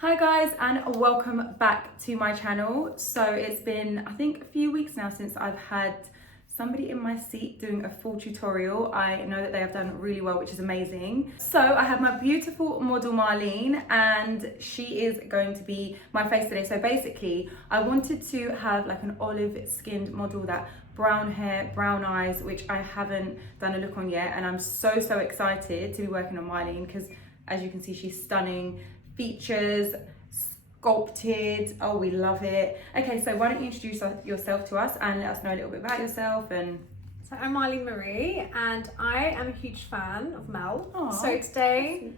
Hi guys, and welcome back to my channel. So it's been, I think, a few weeks now since I've had somebody in my seat doing a full tutorial. I know that they have done really well, which is amazing. So I have my beautiful model Marlene, and she is going to be my face today. So basically, I wanted to have like an olive skinned model, that brown hair, brown eyes, which I haven't done a look on yet. And I'm so excited to be working on Marlene because, as you can see, she's stunning. Features, sculpted, oh, we love it. Okay, so why don't you introduce yourself to us and let us know a little bit about yourself. And so I'm Marlene Marie, and I am a huge fan of Mel. Aww, so today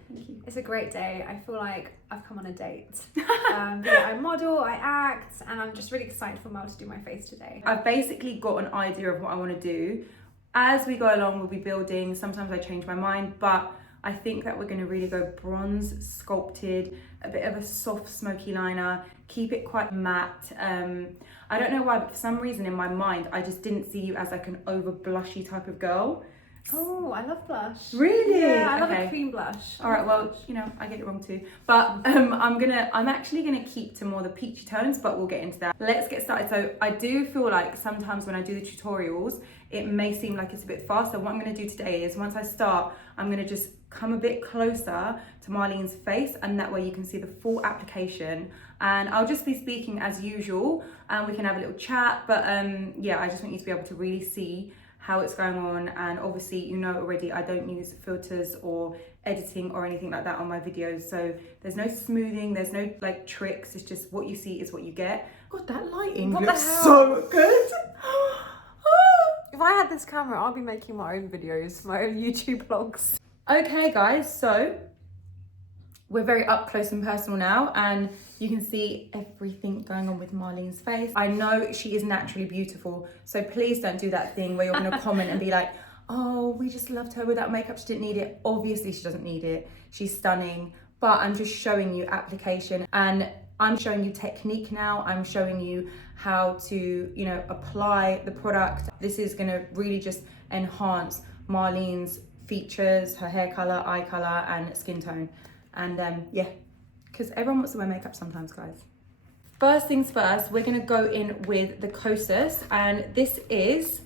is a great day. I feel like I've come on a date. Yeah, I model, I act, and I'm just really excited for Mel to do my face today. I've basically got an idea of what I want to do. As we go along, we'll be building. Sometimes I change my mind, but I think that we're going to really go bronze sculpted, a bit of a soft smoky liner, keep it quite matte. I don't know why, but for some reason in my mind, I just didn't see you as like an over blushy type of girl. Oh, I love blush. Really? Yeah, I love Okay. a cream blush. All right, well, you know, I get it wrong too. But I'm actually gonna keep to more the peachy tones, but we'll get into that. Let's get started. So I do feel like sometimes when I do the tutorials, it may seem like it's a bit fast. So what I'm gonna do today is, once I start, I'm gonna just come a bit closer to Marlene's face, and that way you can see the full application. And I'll just be speaking as usual, and we can have a little chat. But yeah, I just want you to be able to really see how it's going on. And obviously, you know already, I don't use filters or editing or anything like that on my videos. So there's no smoothing, there's no like tricks. It's just what you see is what you get. God, that lighting looks so good. If I had this camera, I'll be making my own videos, my own YouTube vlogs. Okay guys, so we're very up close and personal now, and you can see everything going on with Marlene's face. I know she is naturally beautiful, so please don't do that thing where you're gonna comment and be like, oh, we just loved her without makeup, she didn't need it. Obviously she doesn't need it, she's stunning, but I'm just showing you application, and I'm showing you technique now. I'm showing you how to, you know, apply the product. This is gonna really just enhance Marlene's features, her hair color, eye color, and skin tone. And yeah, because everyone wants to wear makeup sometimes, guys. First things first, we're gonna go in with the Kosas, and this is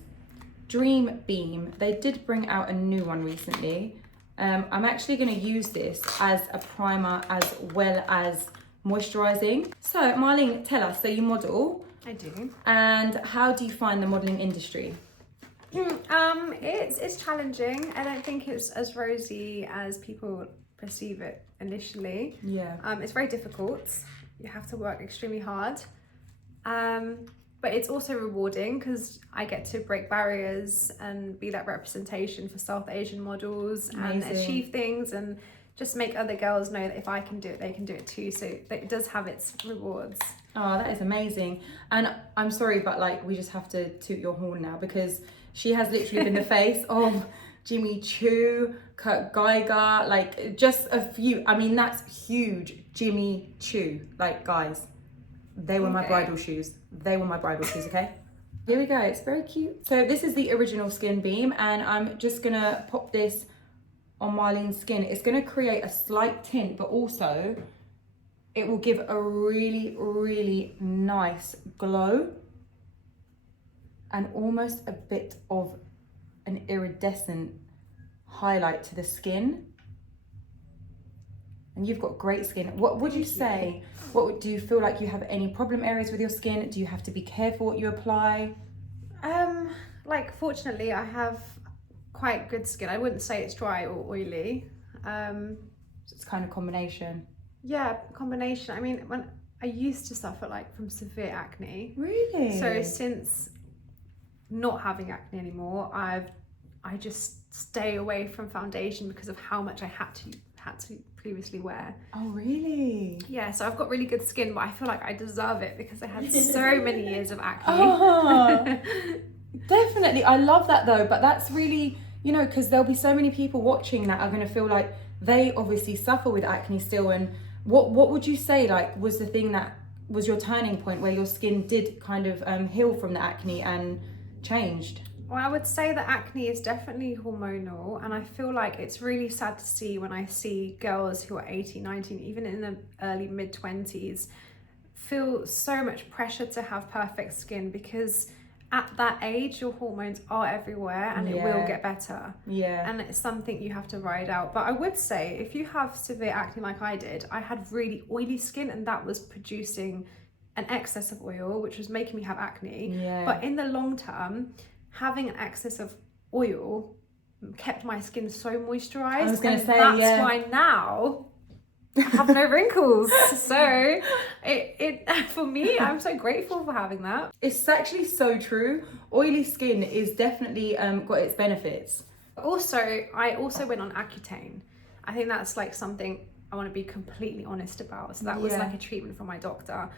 Dreambeam. They did bring out a new one recently. I'm actually gonna use this as a primer as well as moisturizing. So Marlene, tell us, so you model. I do. And how do you find the modeling industry? It's challenging. I don't think it's as rosy as people perceive it initially. Yeah. It's very difficult. You have to work extremely hard. But it's also rewarding because I get to break barriers and be that representation for South Asian models. Amazing. And achieve things and just make other girls know that if I can do it, they can do it too. So it does have its rewards. Oh, that is amazing. And I'm sorry, but like, we just have to toot your horn now, because she has literally been the face of Jimmy Choo, Kurt Geiger, like just a few. I mean, that's huge. Jimmy Choo, like, guys, they were my bridal shoes. They were my bridal shoes, okay? Here we go, it's very cute. So this is the original Skin Beam, and I'm just gonna pop this on Marlene's skin. It's gonna create a slight tint, but also it will give a really nice glow and almost a bit of an iridescent highlight to the skin. And you've got great skin. What would you say? Do you feel like you have any problem areas with your skin? Do you have to be careful what you apply? Like, fortunately, I have quite good skin. I wouldn't say it's dry or oily. So it's kind of combination. Yeah, combination. I mean, when I used to suffer like from severe acne. Really? So since not having acne anymore, I just stay away from foundation because of how much I had to previously wear. Oh, really? Yeah, so I've got really good skin, but I feel like I deserve it because I had so many years of acne. Oh, definitely. I love that though, but that's really, you know, because there'll be so many people watching that are going to feel like they obviously suffer with acne still. And what would you say, like, was the thing that was your turning point where your skin did kind of heal from the acne and changed? Well, I would say that acne is definitely hormonal, and I feel like it's really sad to see when I see girls who are 18, 19, even in the early mid-20s, feel so much pressure to have perfect skin, because at that age your hormones are everywhere and it will get better. And it's something you have to ride out. But I would say if you have severe acne like I did, I had really oily skin, and that was producing an excess of oil, which was making me have acne. But in the long term, having an excess of oil kept my skin so moisturized. I was going to say, that's why now I have no wrinkles. So it for me, I'm so grateful for having that. It's actually so true. Oily skin is definitely got its benefits. Also, I also went on Accutane. I think that's like something I want to be completely honest about. So that was like a treatment from my doctor.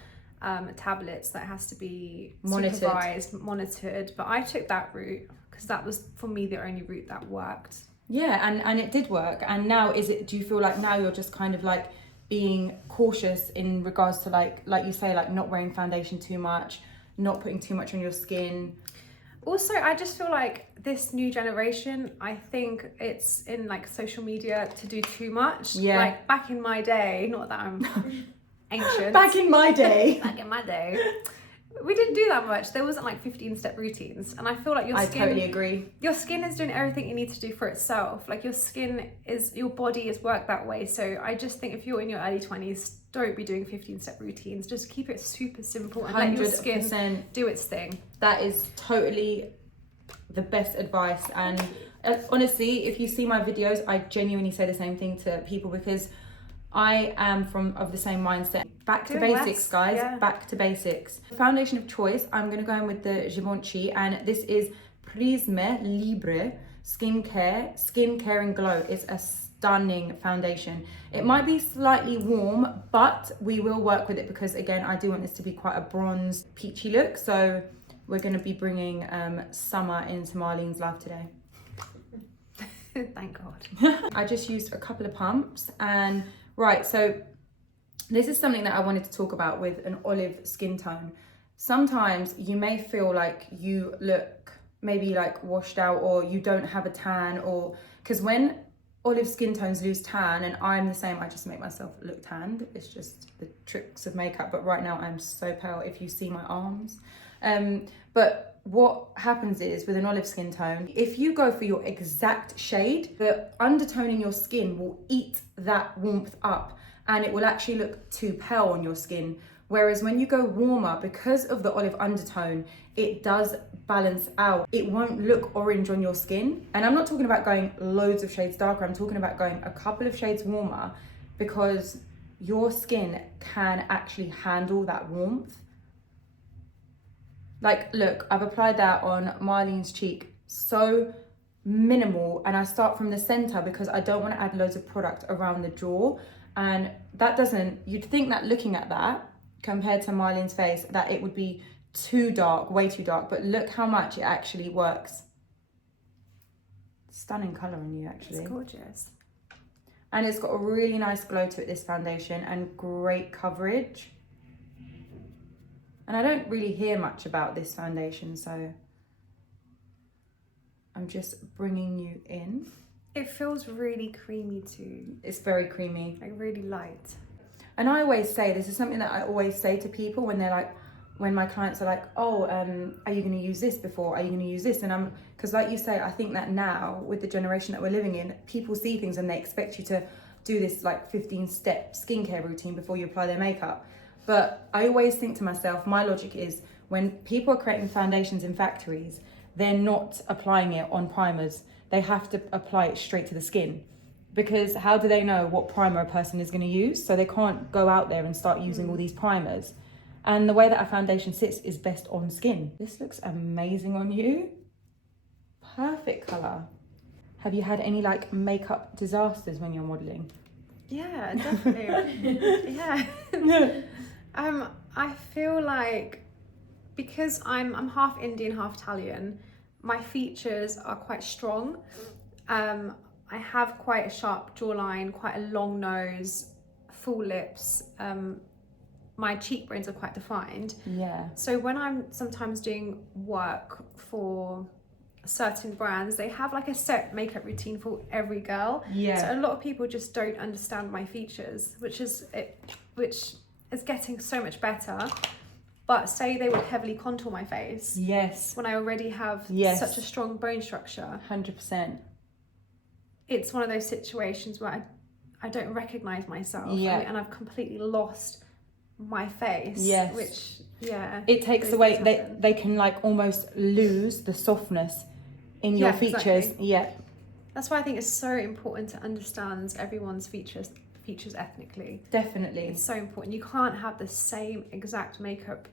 Tablets that has to be supervised, monitored. But I took that route because that was, for me, the only route that worked. Yeah, and it did work. And now do you feel like now you're just kind of like being cautious in regards to like you say, like not wearing foundation too much, not putting too much on your skin? Also, I just feel like this new generation, I think it's in like social media to do too much. Like back in my day, not that I'm ancient. Back in my day. Back in my day. We didn't do that much. There wasn't like 15-step routines. And I feel like your skin... I totally agree. Your skin is doing everything it needs to do for itself. Like your body is worked that way. So I just think if you're in your early 20s, don't be doing 15-step routines. Just keep it super simple and 100%. Let your skin do its thing. That is totally the best advice. And honestly, if you see my videos, I genuinely say the same thing to people, because I am of the same mindset. Back to basics, guys. Back to basics. Foundation of choice, I'm going to go in with the Givenchy, and this is Prism Libre Skincare and Glow. It's a stunning foundation. It might be slightly warm, but we will work with it because, again, I do want this to be quite a bronze, peachy look. So we're going to be bringing summer into Marlene's life today. Thank God. I just used a couple of pumps and... Right, so this is something that I wanted to talk about with an olive skin tone. Sometimes you may feel like you look maybe like washed out, or you don't have a tan, or because when olive skin tones lose tan, and I'm the same, I just make myself look tanned. It's just the tricks of makeup. But right now I'm so pale if you see my arms. But what happens is with an olive skin tone, if you go for your exact shade, the undertone in your skin will eat that warmth up and it will actually look too pale on your skin. Whereas when you go warmer, because of the olive undertone, it does balance out. It won't look orange on your skin. And I'm not talking about going loads of shades darker. I'm talking about going a couple of shades warmer, because your skin can actually handle that warmth. Like, look, I've applied that on Marlene's cheek, so minimal, and I start from the center because I don't want to add loads of product around the jaw. And that doesn't, you'd think that looking at that compared to Marlene's face, that it would be too dark, way too dark, but look how much it actually works. Stunning color on you, actually. It's gorgeous. And it's got a really nice glow to it, this foundation, and great coverage. And I don't really hear much about this foundation, so I'm just bringing you in. It feels really creamy too. It's very creamy. Like really light. And I always say, this is something that I always say to people when they're like, when my clients are like, oh, are you going to use this before? Are you going to use this? And because like you say, I think that now with the generation that we're living in, people see things and they expect you to do this like 15-step skincare routine before you apply their makeup. But I always think to myself, my logic is when people are creating foundations in factories, they're not applying it on primers. They have to apply it straight to the skin, because how do they know what primer a person is going to use? So they can't go out there and start using all these primers. And the way that a foundation sits is best on skin. This looks amazing on you. Perfect color. Have you had any like makeup disasters when you're modeling? Yeah, definitely. Yeah. I feel like because I'm half Indian, half Italian, my features are quite strong. I have quite a sharp jawline, quite a long nose, full lips. My cheekbones are quite defined. Yeah. So when I'm sometimes doing work for certain brands, they have like a set makeup routine for every girl. Yeah. So a lot of people just don't understand my features, which is getting so much better. But say they would heavily contour my face. Yes. When I already have such a strong bone structure. 100%. It's one of those situations where I don't recognize myself. Yeah. And I've completely lost my face. Yes. Which, yeah. It takes away, they can like almost lose the softness in your features. Exactly. Yeah. That's why I think it's so important to understand everyone's features ethnically. Definitely. It's so important. You can't have the same exact makeup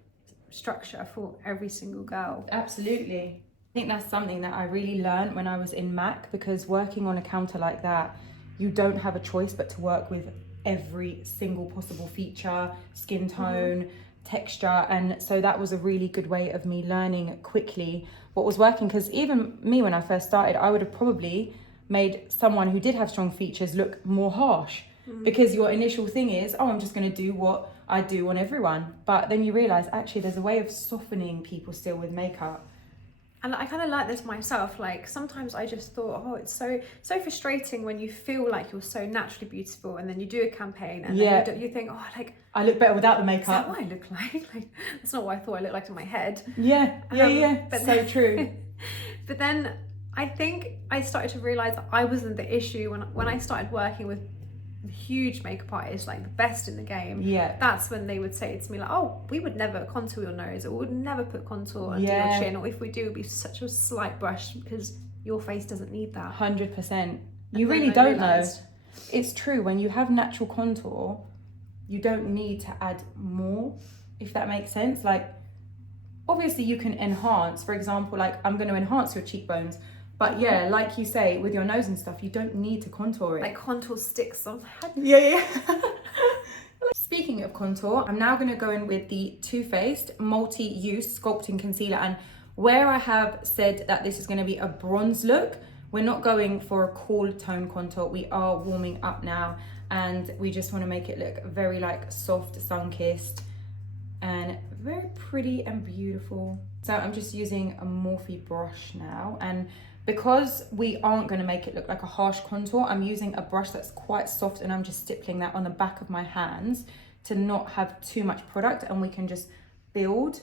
structure for every single girl. Absolutely. I think that's something that I really learned when I was in MAC, because working on a counter like that, you don't have a choice but to work with every single possible feature, skin tone, texture, and so that was a really good way of me learning quickly what was working, because even me when I first started, I would have probably made someone who did have strong features look more harsh, because your initial thing is, oh, I'm just going to do what I do on everyone, but then you realize actually there's a way of softening people still with makeup. And I kind of like this myself. Like sometimes I just thought, oh, it's so frustrating when you feel like you're so naturally beautiful, and then you do a campaign, and then you think, oh, like I look better without the makeup. Is that what I look like that's not what I thought I looked like in my head. But so true. But then I think I started to realize that I wasn't the issue when I started working with huge makeup artists, like the best in the game. That's when they would say to me like, oh, we would never contour your nose, or we would never put contour under your chin, or if we do, it'd be such a slight brush because your face doesn't need that. 100%. You really don't know. It's true, when you have natural contour, you don't need to add more, if that makes sense. Like obviously you can enhance, for example, like I'm going to enhance your cheekbones, but yeah, like you say, with your nose and stuff, you don't need to contour it. Like contour sticks on my head. Speaking of contour, I'm now going to go in with the Toofaced multi-use sculpting concealer, and where I have said that this is going to be a bronze look, we're not going for a cool tone contour. We are warming up now, and we just want to make it look very like soft, sun-kissed, and very pretty and beautiful. So I'm just using a Morphe brush now, and because we aren't going to make it look like a harsh contour, I'm using a brush that's quite soft, and I'm just stippling that on the back of my hands to not have too much product, and we can just build.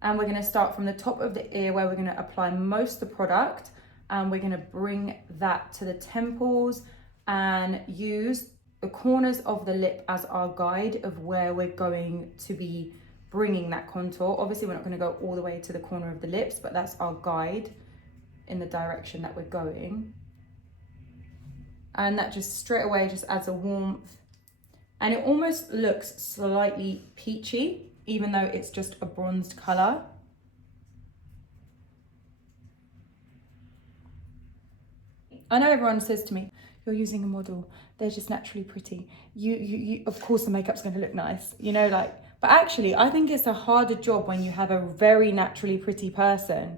And we're going to start from the top of the ear, where we're going to apply most of the product, and we're going to bring that to the temples and use the corners of the lip as our guide of where we're going to be bringing that contour. Obviously we're not going to go all the way to the corner of the lips, but that's our guide in the direction that we're going. And that just straight away just adds a warmth, and it almost looks slightly peachy even though it's just a bronzed color. I know everyone says to me, you're using a model, they're just naturally pretty, you of course the makeup's going to look nice, you know, like, but actually I think it's a harder job when you have a very naturally pretty person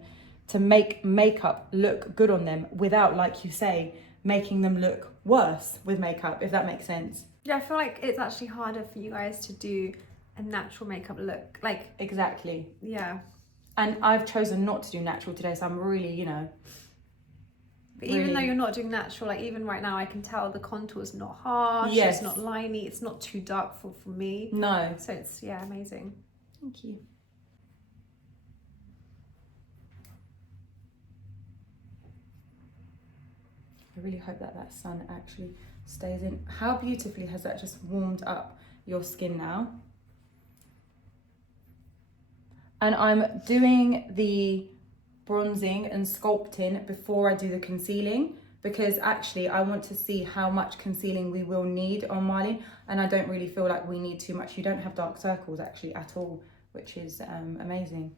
to make makeup look good on them without, like you say, making them look worse with makeup, if that makes sense. Yeah, I feel like it's actually harder for you guys to do a natural makeup look. Like, exactly. Yeah. And I've chosen not to do natural today, so I'm really, you know. But even though you're not doing natural, like even right now I can tell the contour's not harsh, it's not liney, it's not too dark for me. No. So it's, yeah, amazing. Thank you. I really hope that that sun actually stays in. How beautifully has that just warmed up your skin now? And I'm doing the bronzing and sculpting before I do the concealing, because actually I want to see how much concealing we will need on Marley, and I don't really feel like we need too much. You don't have dark circles actually at all, which is amazing.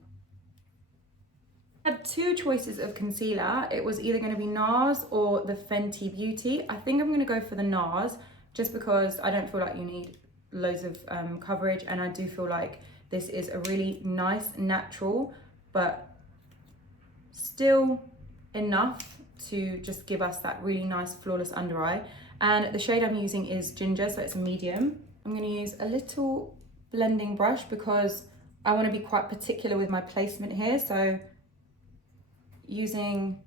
I had two choices of concealer. It was either going to be Nars or the Fenty Beauty. I think I'm going to go for the Nars just because I don't feel like you need loads of coverage, and I do feel like this is a really nice natural but still enough to just give us that really nice flawless under eye. And the shade I'm using is Ginger, so it's a medium. I'm going to use a little blending brush because I want to be quite particular with my placement here. So using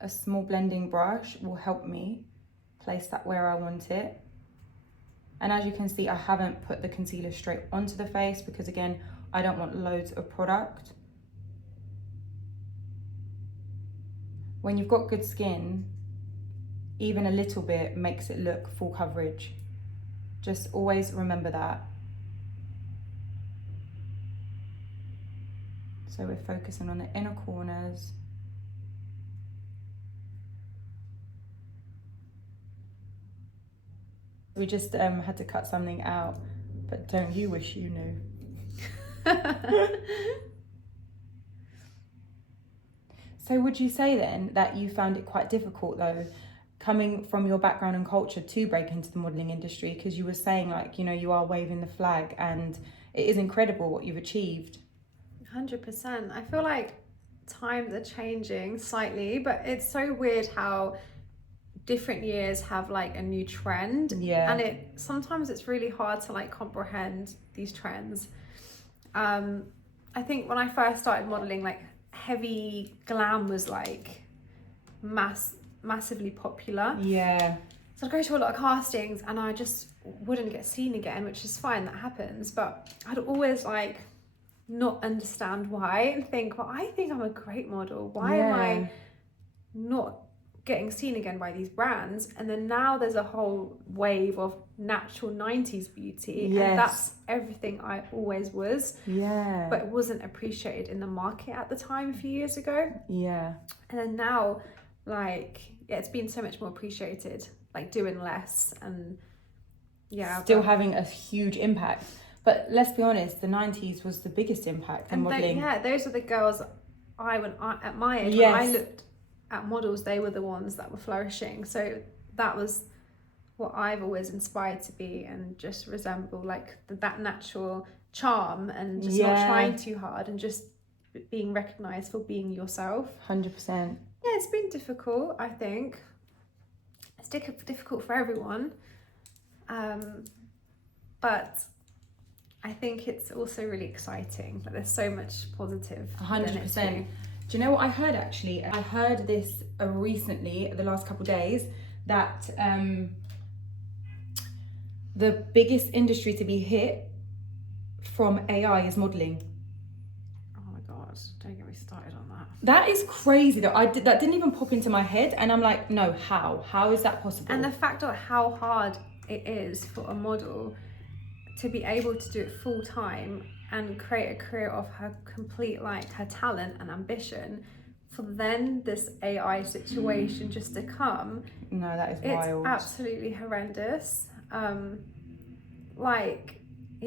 a small blending brush will help me place that where I want it. And as you can see, I haven't put the concealer straight onto the face because again, I don't want loads of product. When you've got good skin, even a little bit makes it look full coverage. Just always remember that. So we're focusing on the inner corners. We just had to cut something out, but don't you wish you knew? So would you say then that you found it quite difficult though, coming from your background and culture to break into the modelling industry? Because you were saying like, you know, you are waving the flag and it is incredible what you've achieved. 100%. I feel like times are changing slightly, but it's so weird how different years have like a new trend. Yeah. And sometimes it's really hard to like comprehend these trends. I think when I first started modeling, like heavy glam was like massively popular. Yeah. So I'd go to a lot of castings and I just wouldn't get seen again, which is fine, that happens. But I'd always like not understand why and think, well, I think I'm a great model. Why am I not getting seen again by these brands? And then now there's a whole wave of natural 90s beauty. Yes. And that's everything I always was. Yeah. But it wasn't appreciated in the market at the time a few years ago. Yeah. And then now, like, yeah, it's been so much more appreciated, like doing less and still having a huge impact. But let's be honest, the 90s was the biggest impact in modelling. Those are the girls at my age, yes. when I looked at models, they were the ones that were flourishing. So that was what I've always inspired to be and just resemble, like that natural charm and just not trying too hard and just being recognised for being yourself. 100%. Yeah, it's been difficult, I think. It's difficult for everyone. But I think it's also really exciting. Like, there's so much positive. 100%. Do you know what I heard actually? I heard this recently, the last couple of days, that the biggest industry to be hit from AI is modelling. Oh my God, don't get me started on that. That is crazy though. That didn't even pop into my head and I'm like, no, how? How is that possible? And the fact of how hard it is for a model to be able to do it full time and create a career of her complete, like her talent and ambition, for then this AI situation just to come. No, that is wild. It's absolutely horrendous.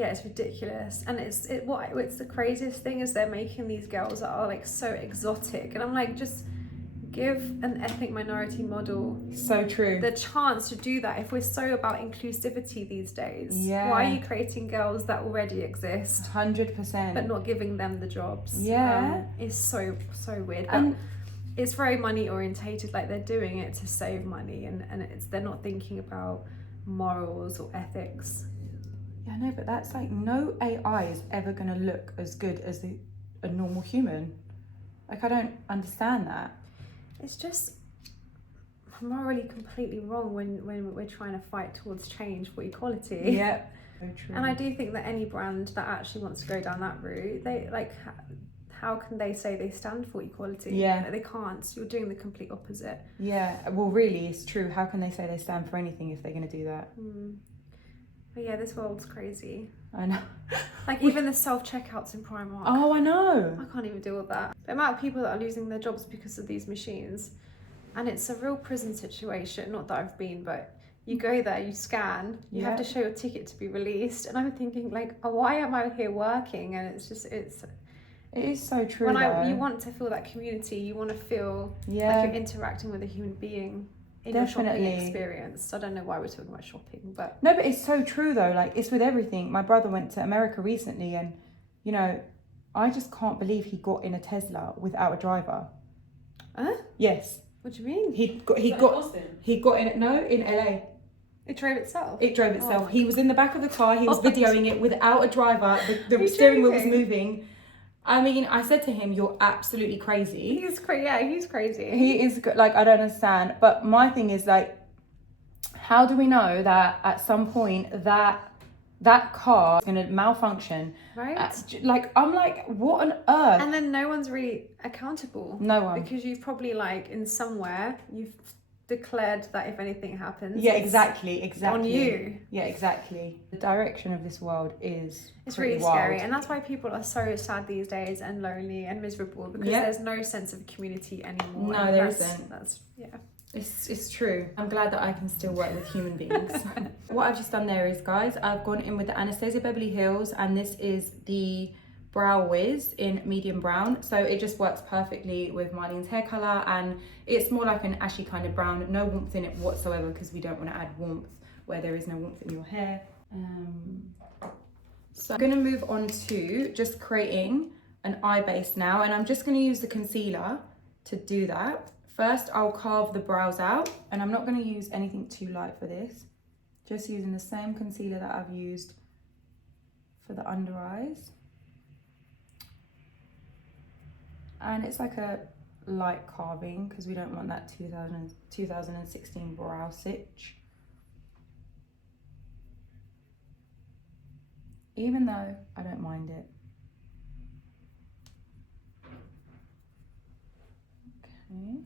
It's ridiculous. And it's the craziest thing is they're making these girls that are like so exotic, and I'm like, just give an ethnic minority model so true the chance to do that. If we're so about inclusivity these days, why are you creating girls that already exist 100% but not giving them the jobs? It's so weird. And it's very money orientated, like they're doing it to save money and they're not thinking about morals or ethics. Yeah, no, but that's like, no AI is ever going to look as good as a normal human. Like, I don't understand that. It's just morally completely wrong when we're trying to fight towards change for equality. Yeah, so true. And I do think that any brand that actually wants to go down that route, they like, how can they say they stand for equality? Yeah. They can't. You're doing the complete opposite. Yeah, well, really, it's true. How can they say they stand for anything if they're going to do that? But yeah, this world's crazy. I know. Like, even the self-checkouts in Primark. Oh, I know. I can't even deal with that. The amount of people that are losing their jobs because of these machines. And it's a real prison situation. Not that I've been, but you go there, you scan, you have to show your ticket to be released. And I'm thinking, like, oh, why am I here working? And it's just, it is so true. You want to feel that community, you want to feel like you're interacting with a human being in your shopping experience. I don't know why we're talking about shopping, but no, but it's so true though. Like, it's with everything. My brother went to America recently, and you know, I just can't believe he got in a Tesla without a driver. Yes. What do you mean? He got in it. No, in LA. It drove itself. It drove itself. He was in the back of the car. He was videoing it without a driver. The steering wheel was moving. I mean, I said to him, "You're absolutely crazy." He's crazy. Yeah, he's crazy. He is like, I don't understand. But my thing is like, how do we know that at some point that car is going to malfunction? Right. Like, I'm like, what on earth? And then no one's really accountable. No one. Because you've probably like in somewhere you've declared that if anything happens, Yeah, it's exactly. on you. Yeah, exactly. The direction of this world is really wild. scary, and that's why people are so sad these days and lonely and miserable, because there's no sense of community anymore. No, there isn't. That's It's true. I'm glad that I can still work with human beings. What I've just done there is, guys, I've gone in with the Anastasia Beverly Hills, and this is the Brow Wizz in medium brown. So it just works perfectly with Marlene's hair colour, and it's more like an ashy kind of brown. No warmth in it whatsoever, because we don't want to add warmth where there is no warmth in your hair. So I'm going to move on to just creating an eye base now, and I'm just going to use the concealer to do that. First, I'll carve the brows out, and I'm not going to use anything too light for this. Just using the same concealer that I've used for the under eyes. And it's like a light carving, because we don't want that 2016 brow stitch. Even though I don't mind it. Okay.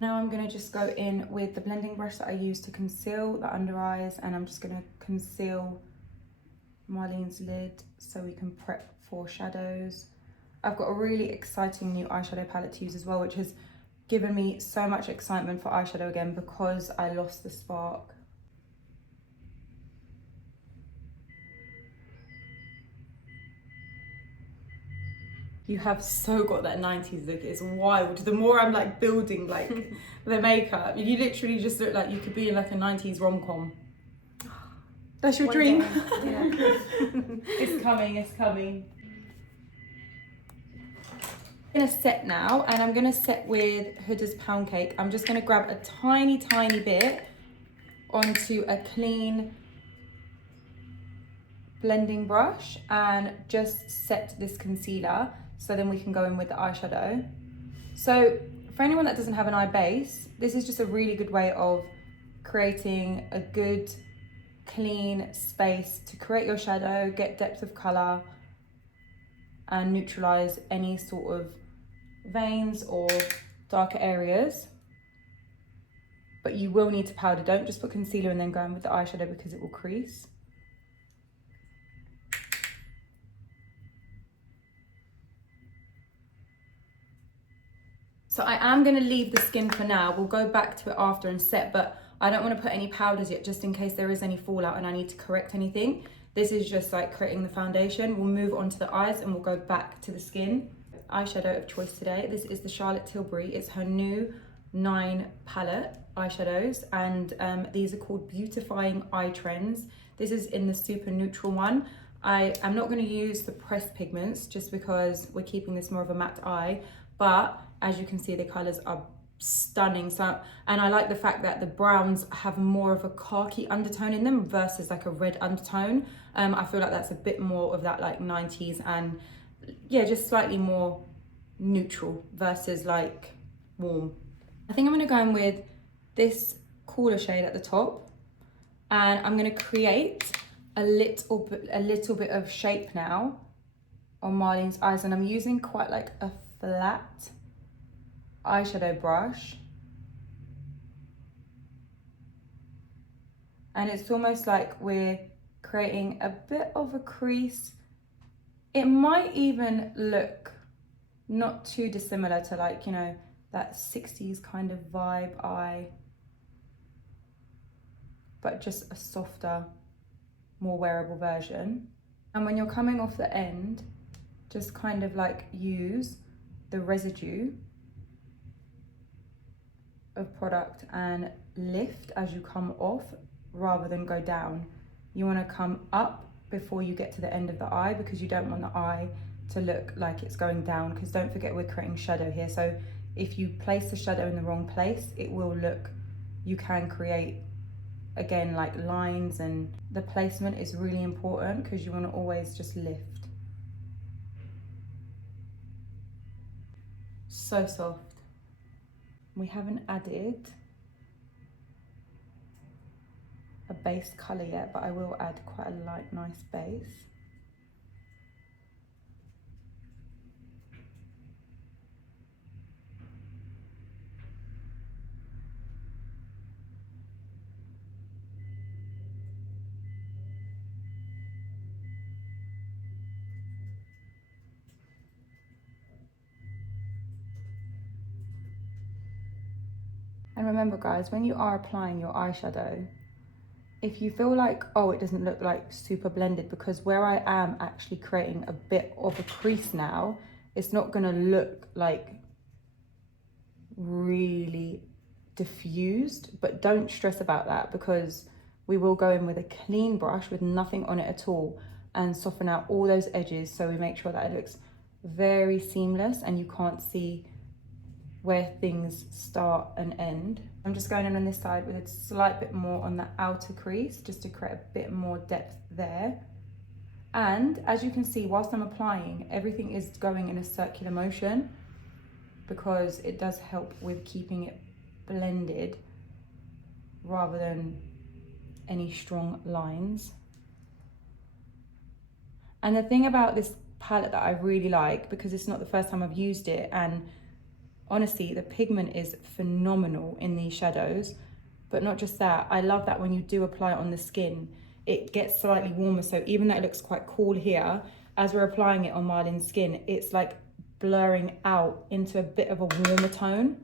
Now I'm going to just go in with the blending brush that I used to conceal the under eyes, and I'm just going to conceal Marlene's lid so we can prep for shadows. I've got a really exciting new eyeshadow palette to use as well, which has given me so much excitement for eyeshadow again because I lost the spark. You have so got that 90s look. It's wild. The more I'm like building like the makeup, you literally just look like you could be in like a 90s rom-com. That's your dream. Yeah. It's coming, it's coming. I'm gonna set now, and I'm gonna set with Huda's Pound Cake. I'm just gonna grab a tiny bit onto a clean blending brush and just set this concealer, so then we can go in with the eyeshadow. So for anyone that doesn't have an eye base, this is just a really good way of creating a good clean space to create your shadow, get depth of colour, and neutralise any sort of veins or darker areas. But you will need to powder. Don't just put concealer and then go in with the eyeshadow, because it will crease. So I am going to leave the skin for now. We'll go back to it after and set, but I don't want to put any powders yet, just in case there is any fallout and I need to correct anything. This is just like creating the foundation. We'll move on to the eyes and we'll go back to the skin. Eyeshadow of choice today. This is the Charlotte Tilbury. It's her new 9 palette eyeshadows, and these are called Beautifying Eye Trends. This is in the super neutral one. I am not going to use the pressed pigments just because we're keeping this more of a matte eye, but as you can see, the colours are stunning. So, and I like the fact that the browns have more of a khaki undertone in them versus like a red undertone. I feel like that's a bit more of that like 90s, and yeah, just slightly more neutral versus like warm. I think I'm going to go in with this cooler shade at the top, and I'm going to create a little bit of shape now on Marlene's eyes, and I'm using quite like a flat eyeshadow brush, and it's almost like we're creating a bit of a crease. It might even look not too dissimilar to like, you know, that 60s kind of vibe eye, but just a softer, more wearable version. And when you're coming off the end, just kind of like use the residue of product and lift as you come off rather than go down. You want to come up before you get to the end of the eye, because you don't want the eye to look like it's going down, because don't forget we're creating shadow here. So if you place the shadow in the wrong place, it will look, you can create again, like lines, and the placement is really important because you want to always just lift. So soft. We haven't added a base colour yet, but I will add quite a light, nice base. And remember guys, when you are applying your eyeshadow, if you feel like, oh, it doesn't look like super blended, because where I am actually creating a bit of a crease now, it's not gonna look like really diffused, but don't stress about that because we will go in with a clean brush with nothing on it at all and soften out all those edges so we make sure that it looks very seamless and you can't see where things start and end. I'm just going in on this side with a slight bit more on the outer crease just to create a bit more depth there. And as you can see, whilst I'm applying, everything is going in a circular motion because it does help with keeping it blended rather than any strong lines. And the thing about this palette that I really like, because it's not the first time I've used it, and honestly, the pigment is phenomenal in these shadows, but not just that, I love that when you do apply it on the skin, it gets slightly warmer. So even though it looks quite cool here, as we're applying it on Marlene's skin, it's like blurring out into a bit of a warmer tone.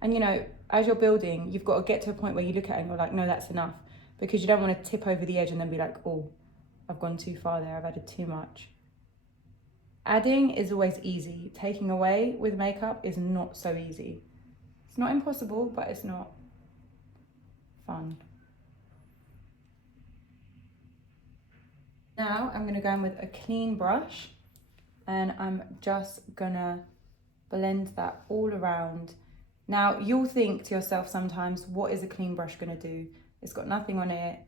And you know, as you're building, you've got to get to a point where you look at it and you're like, no, that's enough. Because you don't want to tip over the edge and then be like, oh, I've gone too far there, I've added too much. Adding is always easy. Taking away with makeup is not so easy. It's not impossible, but it's not fun. Now I'm gonna go in with a clean brush and I'm just gonna blend that all around. Now you'll think to yourself sometimes, what is a clean brush gonna do? It's got nothing on it.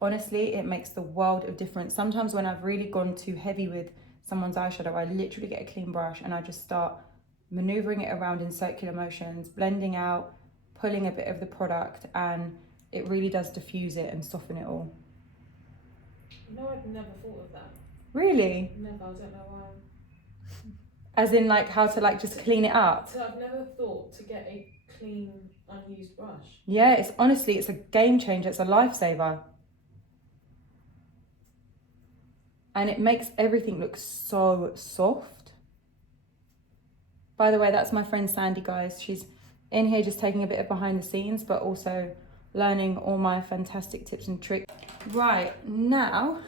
Honestly, it makes the world of difference. Sometimes when I've really gone too heavy with someone's eyeshadow, I literally get a clean brush and I just start maneuvering it around in circular motions, blending out, pulling a bit of the product, and it really does diffuse it and soften it all. No, I've never thought of that. Really? Never, I don't know why. As in like how to like just clean it up? So I've never thought to get a clean, unused brush. Yeah, it's honestly, it's a game changer, it's a lifesaver. And it makes everything look so soft. By the way, that's my friend Sandy, guys. She's in here just taking a bit of behind the scenes, but also learning all my fantastic tips and tricks. Right, now,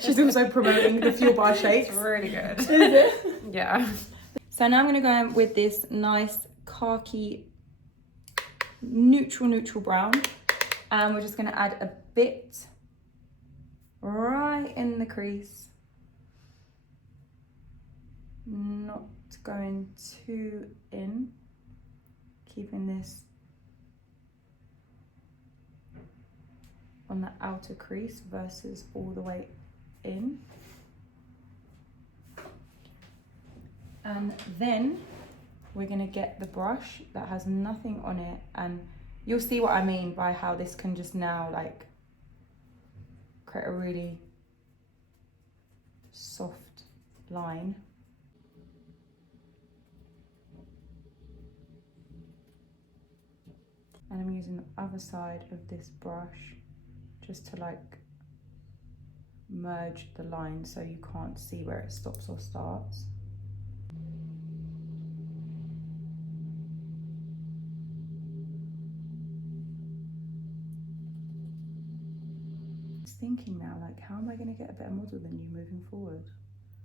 she's also promoting the Fuel Bar shakes. It's really good. Is it? Yeah. So now I'm gonna go in with this nice khaki neutral brown. And we're just gonna add a bit right in the crease. Not going too in, keeping this on the outer crease versus all the way in. And then we're gonna get the brush that has nothing on it, and you'll see what I mean by how this can just now like create a really soft line. And I'm using the other side of this brush just to like merge the line so you can't see where it stops or starts. Just thinking now, like, how am I going to get a better model than you moving forward?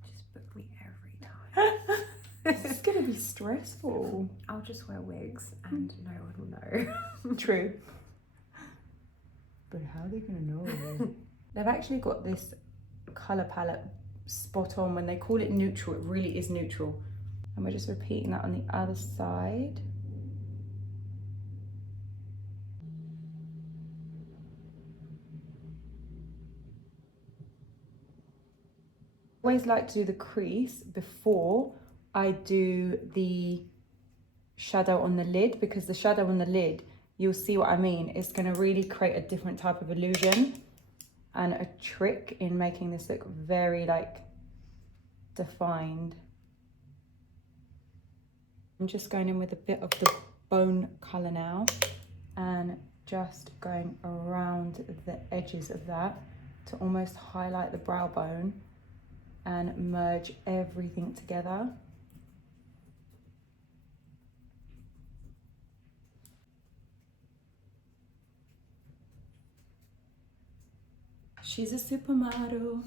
Just book me every time. This is going to be stressful. I'll just wear wigs and no one will know. True. But how are they going to know? They've actually got this colour palette spot on. When they call it neutral, it really is neutral. And we're just repeating that on the other side. I always like to do the crease before I do the shadow on the lid, because the shadow on the lid, you'll see what I mean. It's going to really create a different type of illusion and a trick in making this look very like defined. I'm just going in with a bit of the bone colour now and just going around the edges of that to almost highlight the brow bone and merge everything together. She's a supermodel.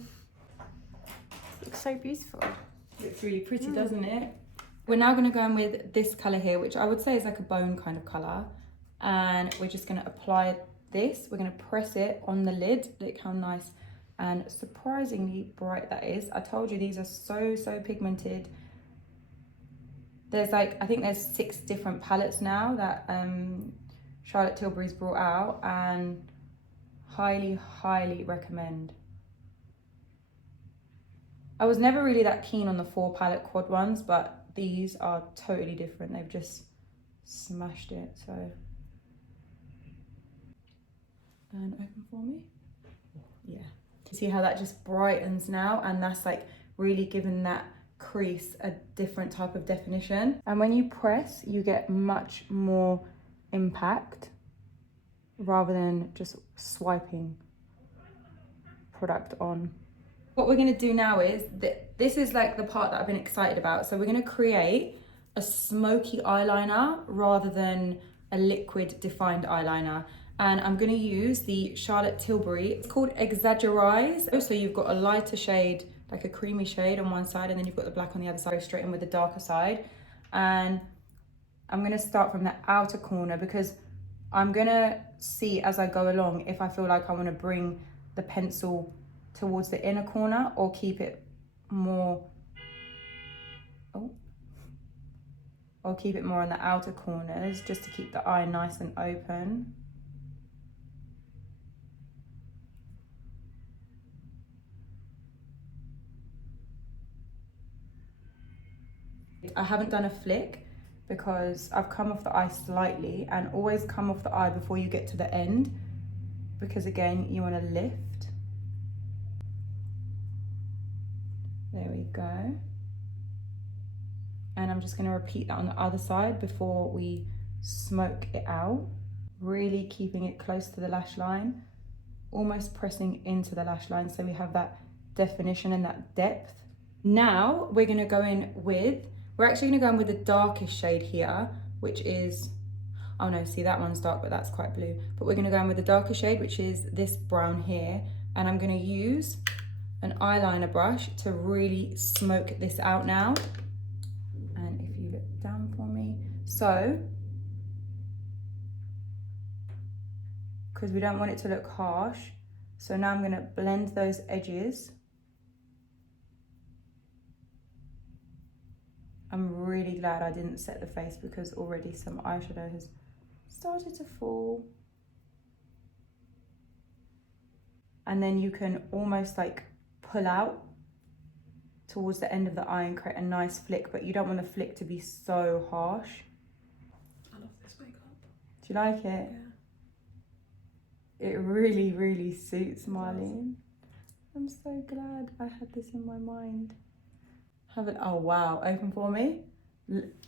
Looks so beautiful. Looks really pretty, doesn't it? We're now going to go in with this colour here, which I would say is like a bone kind of colour. And we're just going to apply this. We're going to press it on the lid. Look how nice and surprisingly bright that is. I told you these are so pigmented. There's like, I think there's 6 different palettes now that Charlotte Tilbury's brought out, and highly recommend. I was never really that keen on the 4 palette quad ones, but these are totally different. They've just smashed it. So, and open for me. Yeah. See how that just brightens now, and that's like really giving that crease a different type of definition. And when you press, you get much more impact rather than just swiping product on. What we're going to do now is this is like the part that I've been excited about. So we're going to create a smoky eyeliner rather than a liquid defined eyeliner. And I'm going to use the Charlotte Tilbury. It's called Exagger-eyes. So you've got a lighter shade, like a creamy shade on one side, and then you've got the black on the other side, straight in with the darker side. And I'm going to start from the outer corner because I'm going to see as I go along if I feel like I want to bring the pencil towards the inner corner or keep it more, or keep it more on the outer corners, just to keep the eye nice and open. I haven't done a flick because I've come off the eye slightly, and always come off the eye before you get to the end, because again, you want to lift. There we go. And I'm just going to repeat that on the other side before we smoke it out. Really keeping it close to the lash line, almost pressing into the lash line so we have that definition and that depth. Now we're going to go in with, we're actually going to go in with the darkest shade here, which is, oh no, see that one's dark, but that's quite blue. But we're going to go in with the darker shade, which is this brown here. And I'm going to use an eyeliner brush to really smoke this out now. And if you look down for me, so, because we don't want it to look harsh, so now I'm going to blend those edges. I'm really glad I didn't set the face because already some eyeshadow has started to fall. And then you can almost like pull out towards the end of the eye and create a nice flick, but you don't want the flick to be so harsh. I love this makeup. Do you like it? Yeah. It really suits Marlene. I'm so glad I had this in my mind. Have it, oh wow, open for me.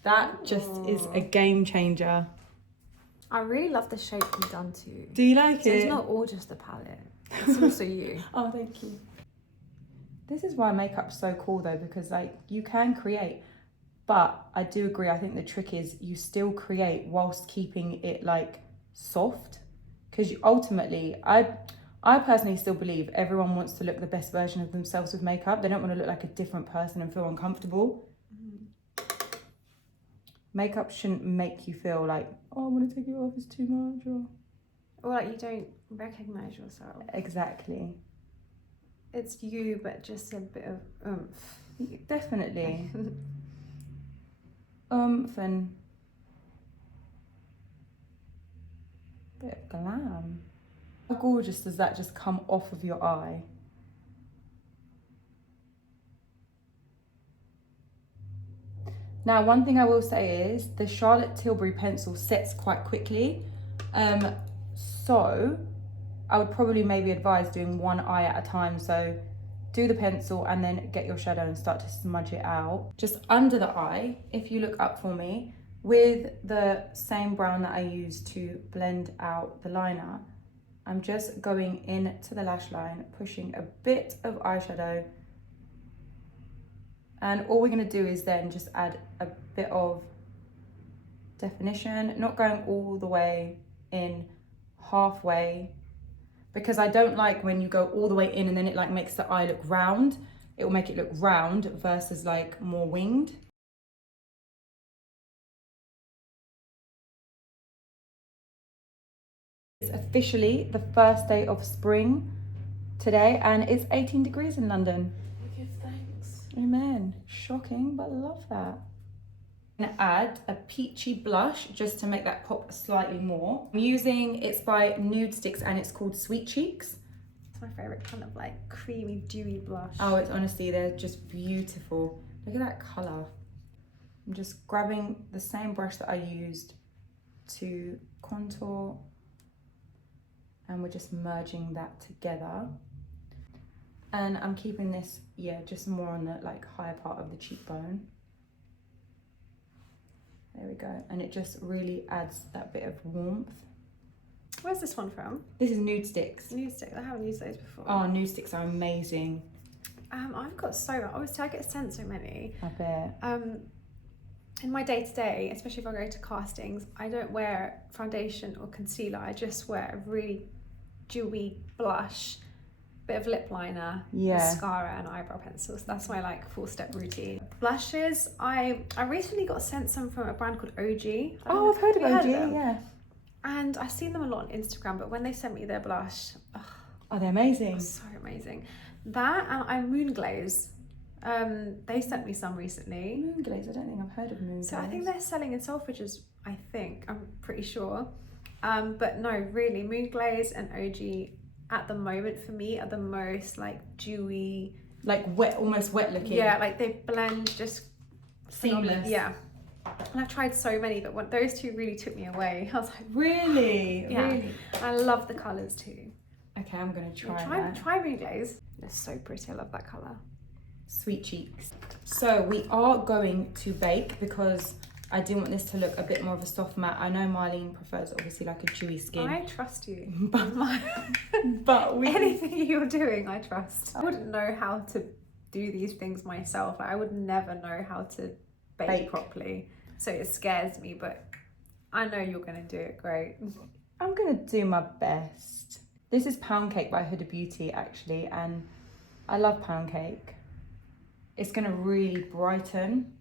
That just is a game changer. I really love the shape you've done too. Do you like So it? it's not all just the palette, it's also you. Oh, thank you. This is why makeup's so cool though, because like you can create, but I do agree, I think the trick is you still create whilst keeping it like soft, because ultimately, I personally still believe everyone wants to look the best version of themselves with makeup. They don't want to look like a different person and feel uncomfortable. Makeup shouldn't make you feel like, oh, I want to take it off, it's too much. Or like you don't recognise yourself. Exactly. It's you, but just a bit of oomph. Definitely. oomph and a bit of glam. How gorgeous does that just come off of your eye? Now, one thing I will say is the Charlotte Tilbury pencil sets quite quickly. So I would probably maybe advise doing one eye at a time. So do the pencil and then get your shadow and start to smudge it out. Just under the eye, if you look up for me, with the same brown that I used to blend out the liner, I'm just going into the lash line, pushing a bit of eyeshadow. And all we're gonna do is then just add a bit of definition, not going all the way in, halfway, because I don't like when you go all the way in and then it like makes the eye look round. It will make it look round versus like more winged. It's officially the first day of spring today and it's 18 degrees in London. Give thanks. Amen. Shocking, but love that. I'm gonna add a peachy blush just to make that pop slightly more. I'm using, it's by Nudestix and it's called Sweet Cheeks. It's my favourite kind of like creamy, dewy blush. Oh, it's honestly, they're just beautiful. Look at that colour. I'm just grabbing the same brush that I used to contour and we're just merging that together. And I'm keeping this, yeah, just more on the like higher part of the cheekbone. There we go. And it just really adds that bit of warmth. Where's this one from? This is Nudestix. Nudestix. I haven't used those before. Oh, Nudestix are amazing. I've got so much. Obviously, I get sent so many. I bet. In my day-to-day, especially if I go to castings, I don't wear foundation or concealer. I just wear a really dewy blush, bit of lip liner, mascara and eyebrow pencils. That's my like 4-step routine. Blushes, I recently got sent some from a brand called OG. Oh, I've heard of OG, yeah. And I've seen them a lot on Instagram, but when they sent me their blush, oh, they're amazing. So amazing. That and I moon glaze. They sent me some recently. Moon glaze, I don't think I've heard of moon glaze. So I think they're selling in Selfridges, I'm pretty sure. But no, really, moon glaze and OG at the moment for me are the most like dewy, like wet, almost wet looking. Yeah, like they blend just seamless. Yeah. And I've tried so many, but those two really took me away. I was like, really? Yeah. Really? I love the colours too. Okay, I'm gonna try Try moon glaze. They're so pretty. I love that colour. Sweet Cheeks. So we are going to bake because I do want this to look a bit more of a soft matte. I know Marlene prefers obviously like a dewy skin. I trust you. but anything you're doing, I trust. I wouldn't know how to do these things myself. I would never know how to bake properly. So it scares me, but I know you're gonna do it great. I'm gonna do my best. This is Pound Cake by Huda Beauty actually, and I love Pound Cake. It's gonna really brighten.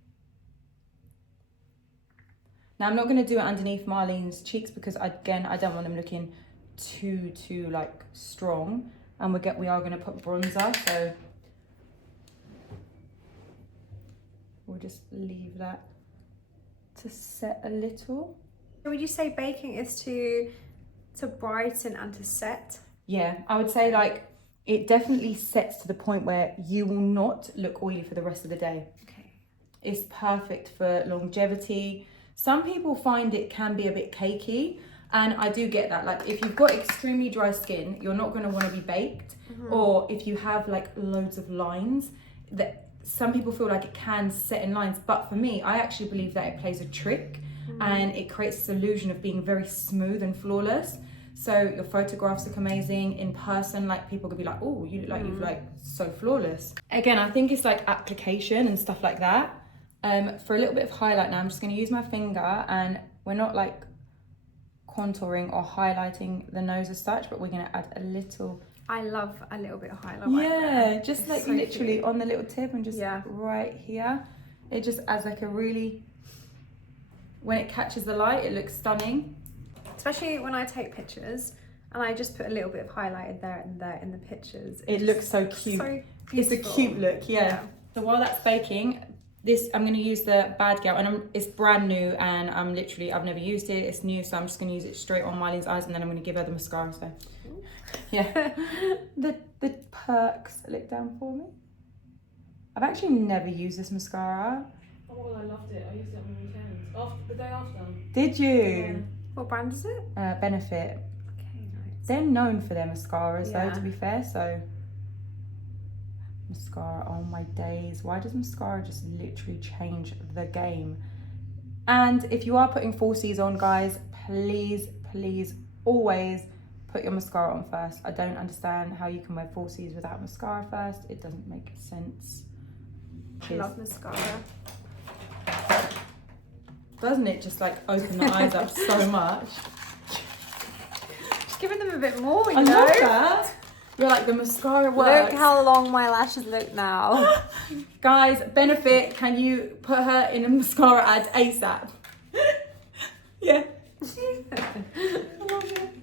Now I'm not gonna do it underneath Marlene's cheeks because again, I don't want them looking too like strong. And we are gonna put bronzer, so we'll just leave that to set a little. Would you say baking is to brighten and to set? Yeah, I would say like it definitely sets to the point where you will not look oily for the rest of the day. Okay. It's perfect for longevity. Some people find it can be a bit cakey, and I do get that. Like if you've got extremely dry skin, you're not going to want to be baked. Or if you have like loads of lines, that some people feel like it can set in lines, but for me, I actually believe that it plays a trick and it creates this illusion of being very smooth and flawless. So your photographs look amazing in person. Like people could be like, oh, you look like you've like so flawless. Again, I think it's like application and stuff like that. For a little bit of highlight now, I'm just going to use my finger, and we're not like contouring or highlighting the nose as such, but we're going to add a little. I love a little bit of highlight. Yeah, just it's like so literally cute. on the little tip and just right here. It just adds like a really, when it catches the light, it looks stunning. Especially when I take pictures and I just put a little bit of highlighter there and there in the pictures. It looks so cute. So it's a cute look, yeah. So while that's baking, I'm going to use the badgyal, and it's brand new, and I've never used it. It's new, so I'm just going to use it straight on Marlene's eyes, and then I'm going to give her the mascara. So, yeah, the perks look down for me. I've actually never used this mascara. Oh, well, I loved it. I used it on the weekend. The day after. Did you? Yeah. What brand is it? Benefit. Okay, nice. They're known for their mascaras, Yeah. though, to be fair. So, mascara, oh my days. Why does mascara just literally change the game? And if you are putting falsies on, guys, please, please, always put your mascara on first. I don't understand how you can wear falsies without mascara first. It doesn't make sense. I love mascara. Doesn't it just like open the eyes up so much? Just giving them a bit more, you I know? love that. You're like, the mascara works. Look how long my lashes look now. Guys, Benefit, can you put her in a mascara ad ASAP? Yeah.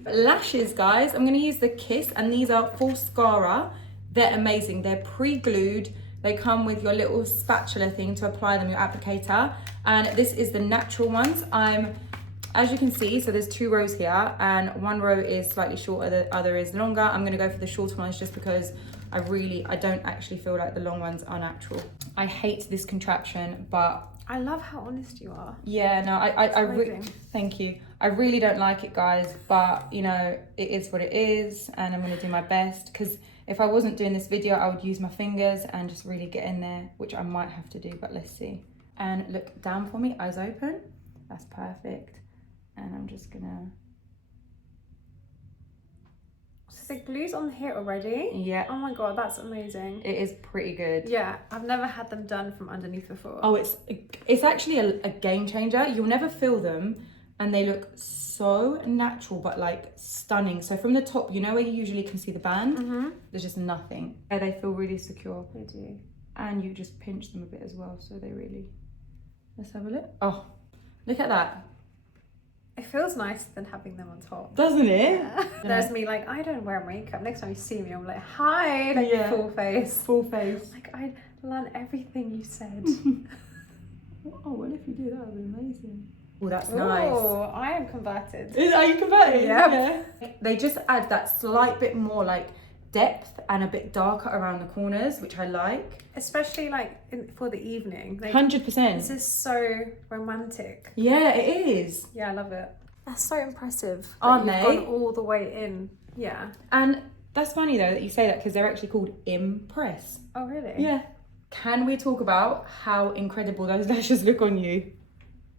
Lashes, guys, I'm going to use the Kiss, and these are Mascara. They're amazing. They're pre-glued. They come with your little spatula thing to apply them, your applicator. And this is the natural ones. As you can see, so there's 2 rows here, and one row is slightly shorter, the other is longer. I'm going to go for the shorter ones just because I don't actually feel like the long ones are natural. I hate this contraption, but I love how honest you are. yeah, no, thank you. I really don't like it, guys, but you know, it is what it is, and I'm going to do my best, because if I wasn't doing this video, I would use my fingers and just really get in there, which I might have to do, but let's see. And look down for me, eyes open. That's perfect. And I'm just gonna... So the glue's on here already? Yeah. Oh my god, that's amazing. It is pretty good. Yeah, I've never had them done from underneath before. Oh, it's actually a game changer. You'll never feel them, and they look so natural, but like stunning. So from the top, you know where you usually can see the band? Mm-hmm. There's just nothing. Yeah, they feel really secure. They do. And you just pinch them a bit as well, so they really... Let's have a look. Oh, look at that. It feels nicer than having them on top. Doesn't it? Yeah. There's me like, I don't wear makeup. Next time you see me, I'm like, hi, like Yeah. full face. Full face. Like, I learned everything you said. Oh, well, if you do, that would be amazing. Oh, that's Oh, nice. I am converted. Are you converting? Yep. Yeah. They just add that slight bit more like depth and a bit darker around the corners, which I like. Especially like for the evening. Like, 100%. this is so romantic. Yeah, it is. Yeah, I love it. That's so impressive. Aren't that they? You've gone all the way in. Yeah. And that's funny though that you say that, because they're actually called Impress. Oh, really? Yeah. Can we talk about how incredible those lashes look on you?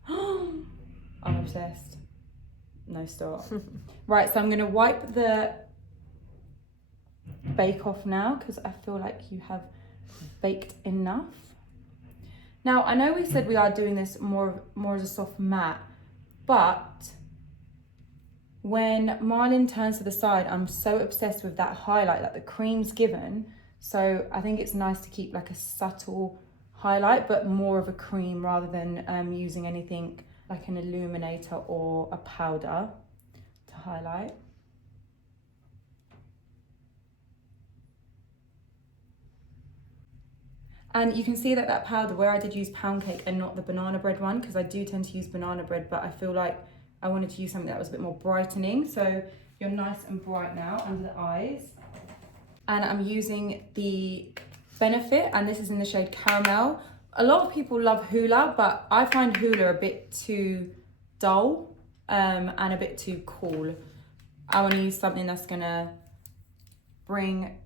I'm obsessed. No stop. Right, so I'm going to wipe the bake off now, because I feel like you have baked enough. Now, I know we said we are doing this more as a soft matte, but when Marlene turns to the side, I'm so obsessed with that highlight that the cream's given. So I think it's nice to keep like a subtle highlight, but more of a cream rather than using anything like an illuminator or a powder to highlight. And you can see that powder, where I did use pound cake and not the banana bread one, because I do tend to use banana bread, but I feel like I wanted to use something that was a bit more brightening. So you're nice and bright now under the eyes. And I'm using the Benefit, and this is in the shade Caramel. A lot of people love Huda, but I find Huda a bit too dull and a bit too cool. I want to use something that's gonna bring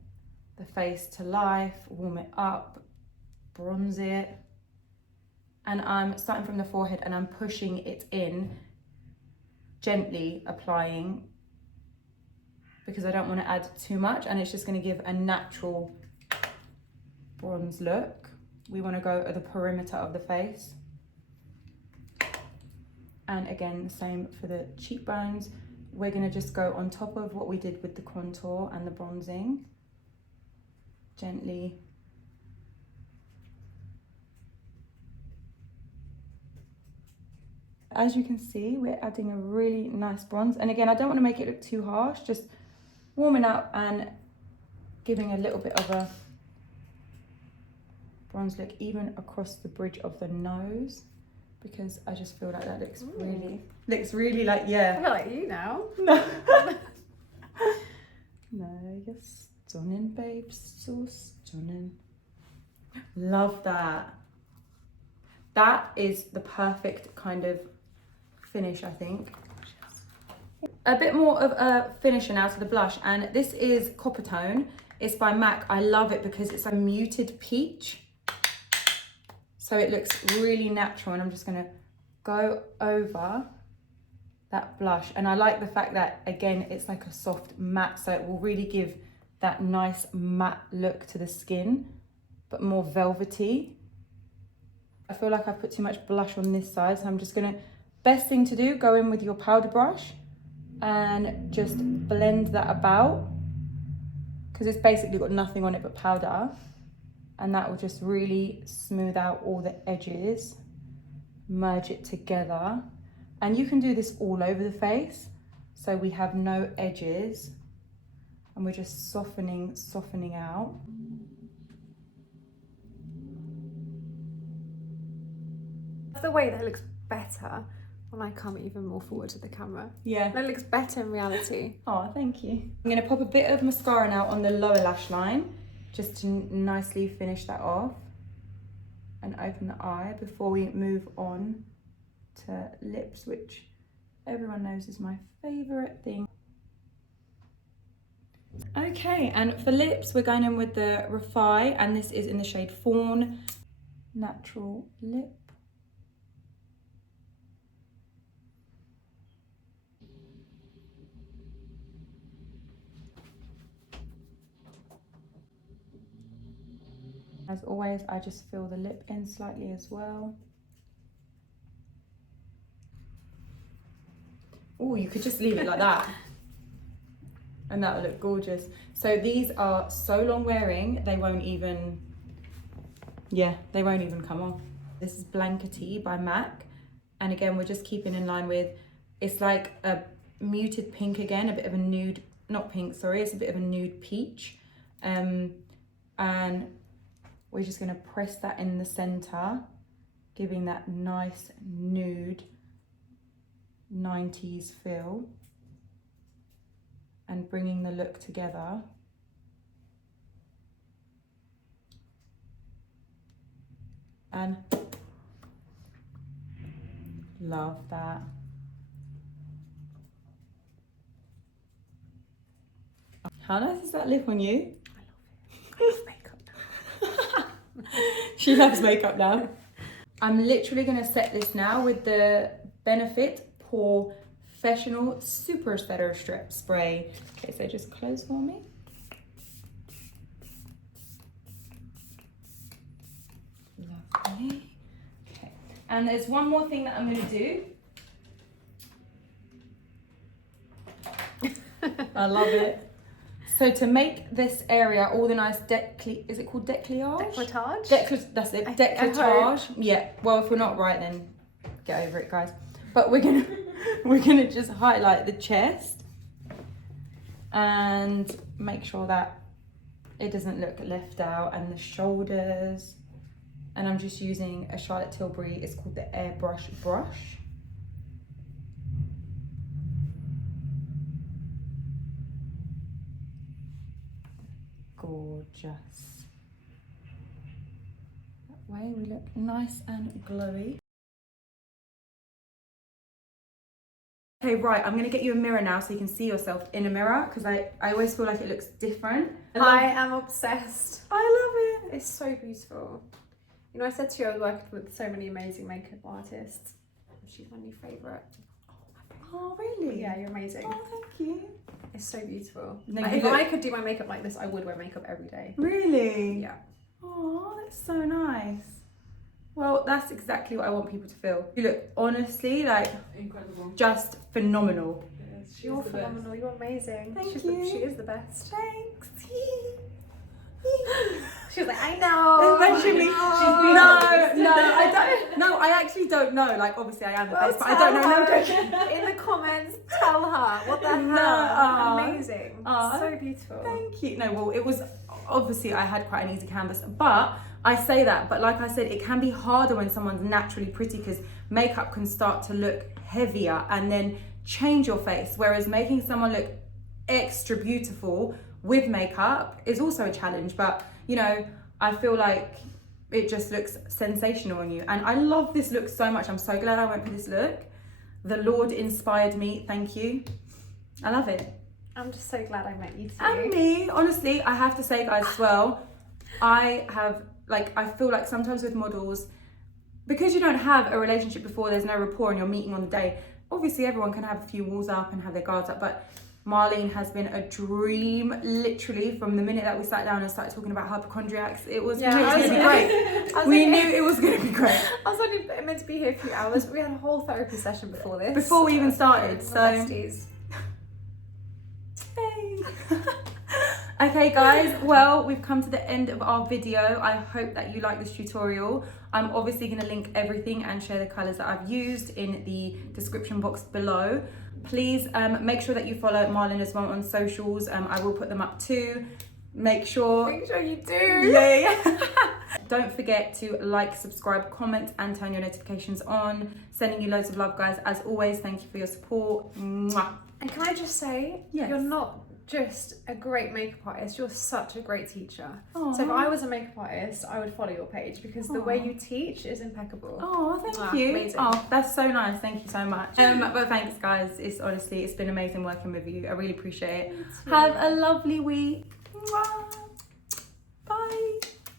the face to life, warm it up, bronze it. And I'm starting from the forehead and I'm pushing it in, gently applying, because I don't want to add too much, and it's just going to give a natural bronze look. We want to go at the perimeter of the face. And again, the same for the cheekbones. We're going to just go on top of what we did with the contour and the bronzing. Gently. As you can see, we're adding a really nice bronze. And again, I don't want to make it look too harsh, just warming up and giving a little bit of a bronze look even across the bridge of the nose, because I just feel like that looks really like, I yeah. feel like you now. No. No, you're stunning, babe. So stunning. Love that. That is the perfect kind of finish, I think. A bit more of a finisher now to the blush, and this is Coppertone. It's by MAC. I love it because it's a muted peach. So it looks really natural, and I'm just gonna go over that blush. And I like the fact that, again, it's like a soft matte, so it will really give that nice matte look to the skin, but more velvety. I feel like I've put too much blush on this side, so I'm just gonna, best thing to do, go in with your powder brush and just blend that about, because it's basically got nothing on it but powder, and that will just really smooth out all the edges, merge it together. And you can do this all over the face, so we have no edges, and we're just softening out. The way that looks better when I come even more forward to the camera. Yeah. That looks better in reality. Oh, thank you. I'm gonna pop a bit of mascara now on the lower lash line, just to nicely finish that off and open the eye before we move on to lips, which everyone knows is my favorite thing. Okay, and for lips, we're going in with the Refy, and this is in the shade Fawn, Natural Lip. As always, I just fill the lip in slightly as well. Oh, you could just leave it like that. And that will look gorgeous. So these are so long wearing, they won't even, they won't even come off. This is Blankety by MAC. And again, we're just keeping in line with, it's like a muted pink again, a bit of a nude, not pink, sorry, it's a bit of a nude peach. And we're just gonna press that in the center, giving that nice nude 90s feel and bringing the look together. And love that. How nice is that lip on you? I love makeup now. She loves makeup now. I'm literally gonna set this now with the Benefit Porefessional Super Setter Strip Spray. Okay, so just close for me. Lovely. Okay, and there's one more thing that I'm gonna do. I love it. So to make this area all the nice is it called décolletage? Décolletage? That's it, décolletage. Yeah, well, if we're not right, then get over it, guys. But we're gonna just highlight the chest and make sure that it doesn't look left out, and the shoulders. And I'm just using a Charlotte Tilbury, it's called the Airbrush brush. Gorgeous. That way we look nice and glowy. Okay, right, I'm gonna get you a mirror now so you can see yourself in a mirror, because I always feel like it looks different. I am obsessed. I love it. It's so beautiful. You know, I said to you I was working with so many amazing makeup artists. She's my new favourite. Oh, really? Yeah, you're amazing. Oh, thank you. It's so beautiful. No, Like, you if look- I could do my makeup like this, I would wear makeup every day. Really? Yeah. Oh, that's so nice. Well, that's exactly what I want people to feel. You look honestly like Incredible. just phenomenal. Yes, she's You're the phenomenal. best. You're amazing. Thank She is the best. Thanks. She was like, I know. Eventually, She's I don't. No, I actually don't know. Like, obviously, I am the Well, best, but I don't know. No, I'm tell joking. her in the comments, tell her what the hell. No, Amazing. Aw. So beautiful. Thank you. No, well, it was obviously I had quite an easy canvas, but I say that, but like I said, it can be harder when someone's naturally pretty because makeup can start to look heavier and then change your face. Whereas making someone look extra beautiful with makeup is also a challenge. But, you know, I feel like it just looks sensational on you. And I love this look so much. I'm so glad I went for this look. The Lord inspired me. Thank you. I love it. I'm just so glad I met you too. And me, honestly, I have to say, guys, as well, I feel like sometimes with models, because you don't have a relationship before, there's no rapport and you're meeting on the day, obviously everyone can have a few walls up and have their guards up, but Marlene has been a dream, literally, from the minute that we sat down and started talking about hypochondriacs. It was going to be great. We knew it was going to be great. I was only meant to be here a few hours, but we had a whole therapy session before this. Before we even started, so... besties. Hey. Okay guys, well, we've come to the end of our video. I hope that you like this tutorial. I'm obviously going to link everything and share the colours that I've used in the description box below. Please make sure that you follow Marlene as well on socials. I will put them up too. Make sure you do. Yeah. Don't forget to like, subscribe, comment and turn your notifications on. Sending you loads of love, guys. As always, thank you for your support. Mwah. And can I just say, yes, you're not just a great makeup artist, you're such a great teacher. Aww. So if I was a makeup artist, I would follow your page because the way you teach is impeccable. Oh, thank you. Amazing. Oh, that's so nice. Thank you so much. But thanks, guys. It's been amazing working with you. I really appreciate it. Have a lovely week. Mwah.